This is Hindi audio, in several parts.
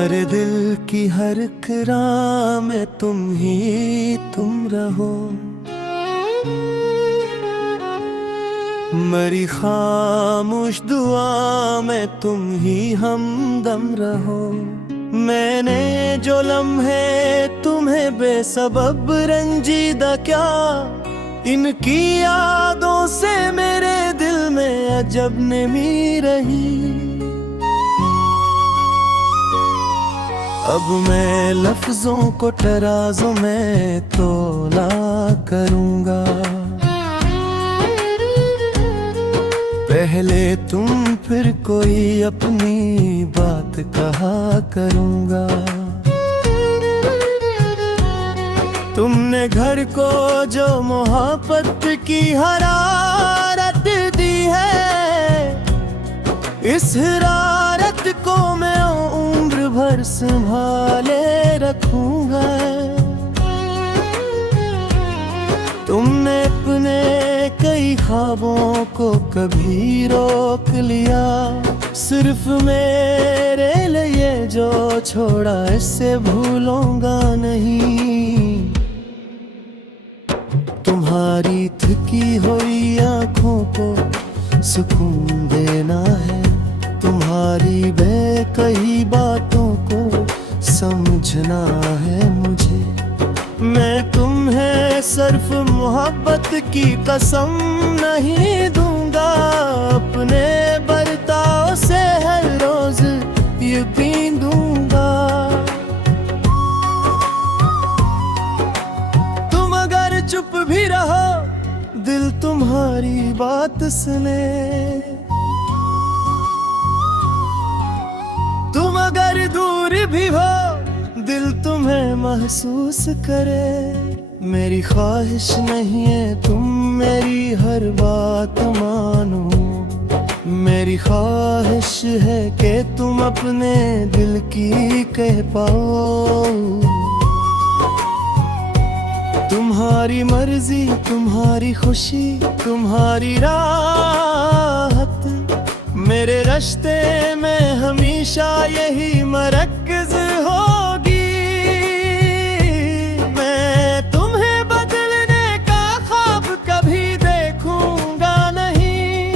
मेरे दिल की हर किरां में तुम ही तुम रहो। मेरी खामोश दुआ में तुम ही हमदम रहो। मैंने जो लम्हे तुम्हें बेसबब रंजीदा क्या, इनकी यादों से मेरे दिल में अजब नमी रही। अब मैं लफ्जों को तराजों में तोला करूँगा। पहले तुम फिर कोई अपनी बात कहा करूँगा। तुमने घर को जो मोहब्बत की हरारत दी है, इस हरारत को मैं उम्र भर संभाले रखूंगा। तुमने अपने कई ख्वाबों को कभी रोक लिया, सिर्फ मेरे लिए जो छोड़ा इससे भूलूंगा नहीं। तुम्हारी थकी हुई आँखों को सुकून देना है, तुम्हारी बेकही बातों को समझना है मुझे। मैं तुम्हें सिर्फ मोहब्बत की कसम नहीं दूंगा, अपने बर्ताव से हर रोज यकीन दूंगा। तुम अगर चुप भी रहो, दिल तुम्हारी बात सुने। तुम अगर दूर भी हो, दिल तुम्हें महसूस करे। मेरी ख्वाहिश नहीं है तुम मेरी हर बात मानो, मेरी ख्वाहिश है कि तुम अपने दिल की कह पाओ। तुम्हारी मर्जी, तुम्हारी खुशी, तुम्हारी राहत, मेरे रास्ते में हमेशा यही मरकज़ होगी। मैं तुम्हें बदलने का ख्वाब कभी देखूंगा नहीं।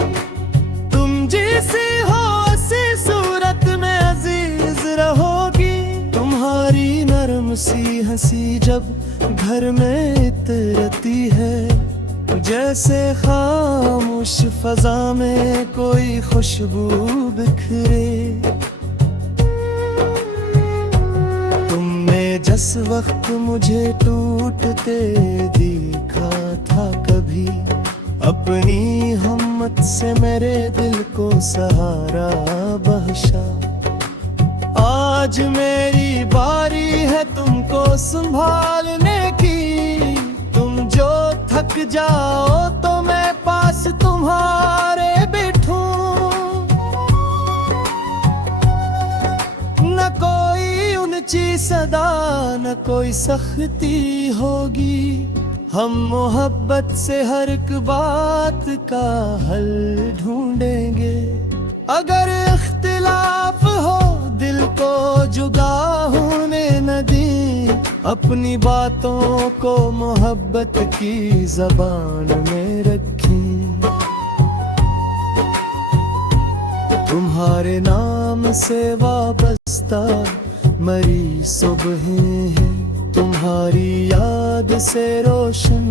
तुम जैसी हो उसी सूरत में अजीज रहोगी। तुम्हारी नरम सी हंसी जब घर में इतरती है, जैसे खामोश फजा में कोई खुशबू बिखरे। तुमने जिस वक्त मुझे टूटते देखा था कभी, अपनी हिम्मत से मेरे दिल को सहारा बख्शा। आज मेरी बारी है तुमको संभालने की। तुम जो थक जाओ तो मैं पास तुम्हारे बैठूं। न कोई ऊंची सदा, न कोई सख्ती होगी। हम मोहब्बत से हर एक बात का हल ढूंढेंगे। अगर इख्तिलाफ हो दिल को जुदा होने न दी, अपनी बातों को मोहब्बत की ज़बान में रखें। तुम्हारे नाम से वाबस्ता मरी सुबहें हैं, तुम्हारी याद से रोशन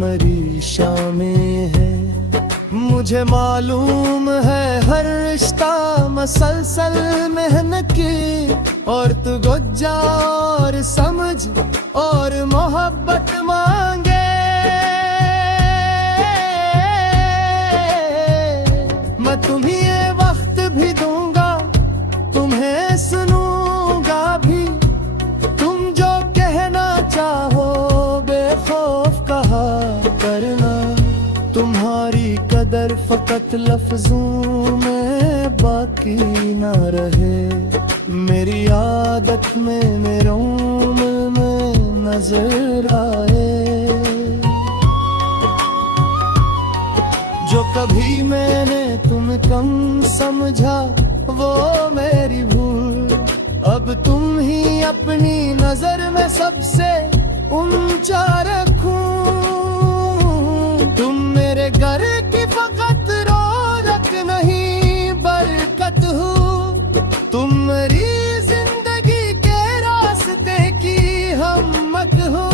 मरी शामें हैं। मुझे मालूम है हर रिश्ता मसलसल मेहनत की, और तू गुज्जा और समझ और मोहब्बत मांगे। मैं तुम्हें ये वक्त भी दूंगा, तुम्हें सुनूंगा भी। तुम जो कहना चाहो बेखौफ कहा करना। तुम्हारी कदर फकत लफ्जों में बाकी ना रहे, मेरी आदत में मेरे उम्र में नजर आए। जो कभी मैंने तुम कम समझा वो मेरी भूल, अपनी नजर में सबसे ऊंचा रखूं। तुम मेरे घर की फकत रौनक नहीं बरकत हो। तुम मेरी जिंदगी के रास्ते की हिम्मत हो।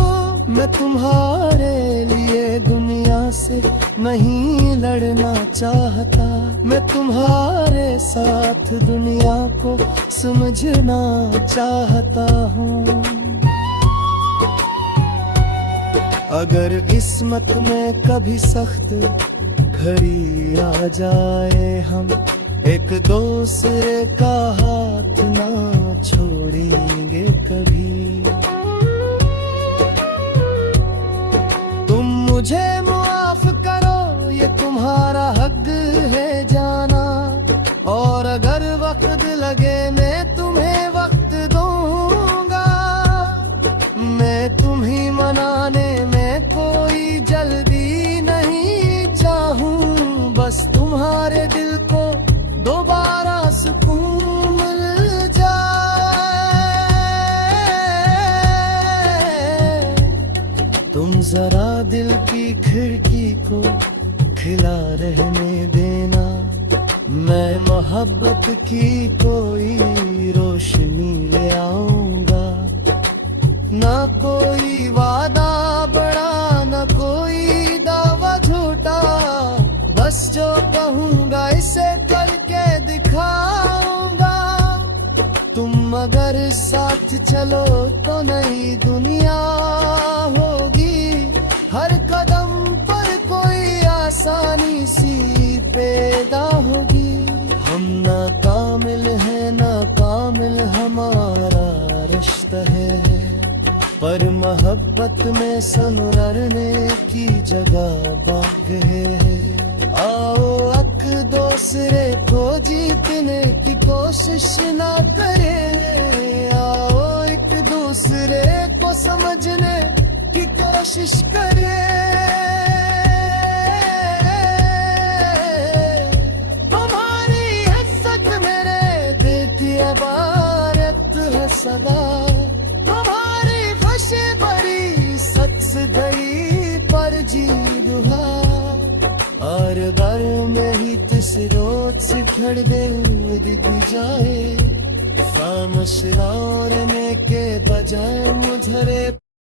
मैं तुम्हारे लिए दुनिया से नहीं लड़ना चाहता। मैं तुम्हारे साथ दुनिया को समझना चाहता हूँ। अगर किस्मत में कभी सख्त घड़ी आ जाए, हम एक दूसरे का हाथ ना छोड़ेंगे कभी। तुम मुझे माफ करो, ये तुम्हारा हक है जाना। और अगर वक्त लगे मैं तुम्हें वक्त दूंगा। मैं तुम्हें मनाने में कोई जल्दी नहीं चाहूं। बस तुम्हारे दिल को दोबारा सुकून मिल जाए। तुम जरा दिल की खिड़की को खिला रहने देना। मैं मोहब्बत की कोई रोशनी ले आऊंगा। ना कोई वादा बड़ा, ना कोई दावा झूठा। बस जो कहूंगा इसे करके दिखाऊंगा। तुम अगर साथ चलो तो नई दुनिया होगी। हर कदम पर कोई आसानी सी पैदा होगी। हम ना कामिल है, ना कामिल हमारा रिश्ता है। पर मोहब्बत में संवरने की जगह बाग है। आओ एक दूसरे को जीतने की कोशिश ना करें। आओ एक दूसरे को समझने की कोशिश करें। तुम्हारी इज्जत मेरे दिल की इबारत है सदा। बड़ी सच गई पर जी दुहा। और घर में ही तिस रोज से खड़ दे दिख जाए। खामोश रहने के बजाय मुझे